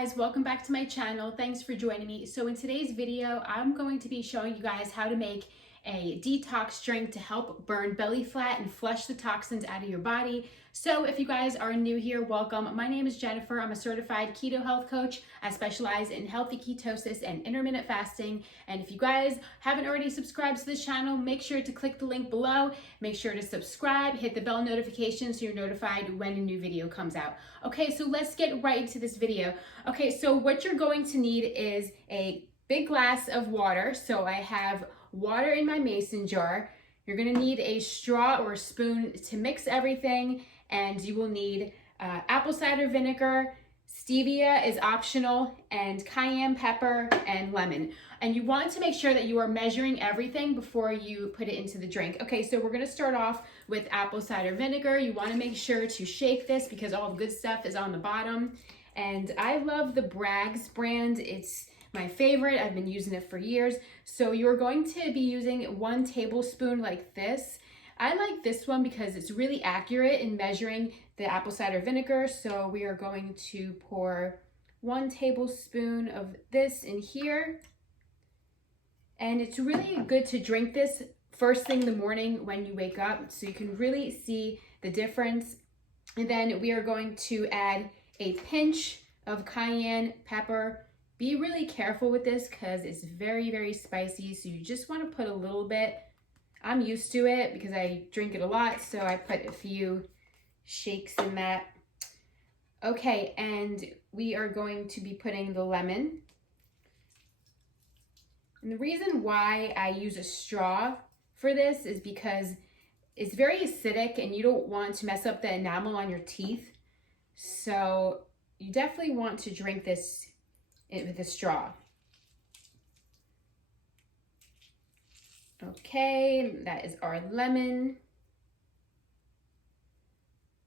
guys, welcome back to my channel. Thanks for joining me. So in today's video, I'm going to be showing you guys how to make a detox drink to help burn belly fat and flush the toxins out of your body. So if you guys are new here, welcome. My name is Jennifer. I'm a certified keto health coach. I specialize in healthy ketosis and intermittent fasting. And if you guys haven't already subscribed to this channel, make sure to click the link below. Make sure to subscribe, hit the bell notification so you're notified when a new video comes out. Okay, so let's get right into this video. Okay, so what you're going to need is a big glass of water. So I have water in my mason jar. You're gonna need a straw or a spoon to mix everything, and you will need apple cider vinegar, stevia is optional, and cayenne pepper and lemon. And you want to make sure that you are measuring everything before you put it into the drink. Okay, so we're gonna start off with apple cider vinegar. You wanna make sure to shake this because all the good stuff is on the bottom. And I love the Bragg's brand. It's my favorite. I've been using it for years. So you're going to be using 1 tablespoon like this. I like this one because it's really accurate in measuring the apple cider vinegar. So we are going to pour 1 tablespoon of this in here. And it's really good to drink this first thing in the morning when you wake up, so you can really see the difference. And then we are going to add a pinch of cayenne pepper. Be really careful with this because it's very, very spicy. So you just want to put a little bit. I'm used to it because I drink it a lot. So I put a few shakes in that. Okay, and we are going to be putting the lemon. And the reason why I use a straw for this is because it's very acidic and you don't want to mess up the enamel on your teeth. So you definitely want to drink this with a straw. Okay, that is our lemon.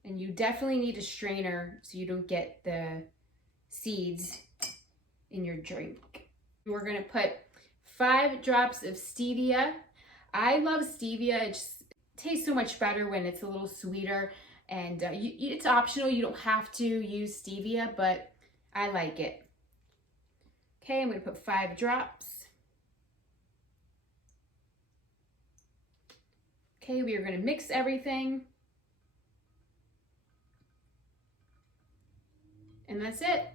And you definitely need a strainer so you don't get the seeds in your drink. We're gonna put 5 drops of stevia. I love stevia. It just tastes so much better when it's a little sweeter. And it's optional. You don't have to use stevia, but I like it. Okay, I'm gonna put 5 drops. Okay, we are gonna mix everything. And that's it.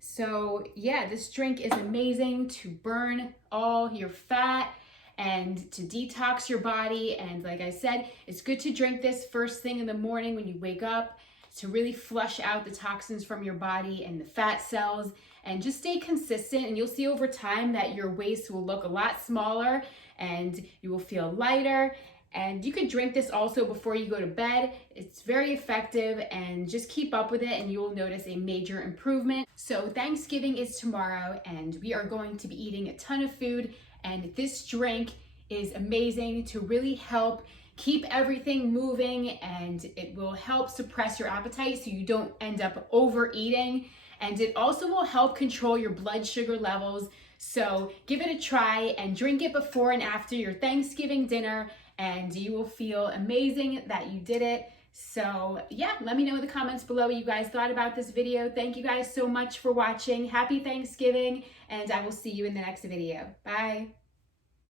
So yeah, this drink is amazing to burn all your fat and to detox your body. And like I said, it's good to drink this first thing in the morning when you wake up to really flush out the toxins from your body and the fat cells. And just stay consistent, and you'll see over time that your waist will look a lot smaller and you will feel lighter. And you could drink this also before you go to bed. It's very effective, and just keep up with it and you will notice a major improvement. So Thanksgiving is tomorrow and we are going to be eating a ton of food, and this drink is amazing to really help keep everything moving, and it will help suppress your appetite so you don't end up overeating. And it also will help control your blood sugar levels. So give it a try and drink it before and after your Thanksgiving dinner, and you will feel amazing that you did it. So yeah, let me know in the comments below what you guys thought about this video. Thank you guys so much for watching. Happy Thanksgiving, and I will see you in the next video. Bye.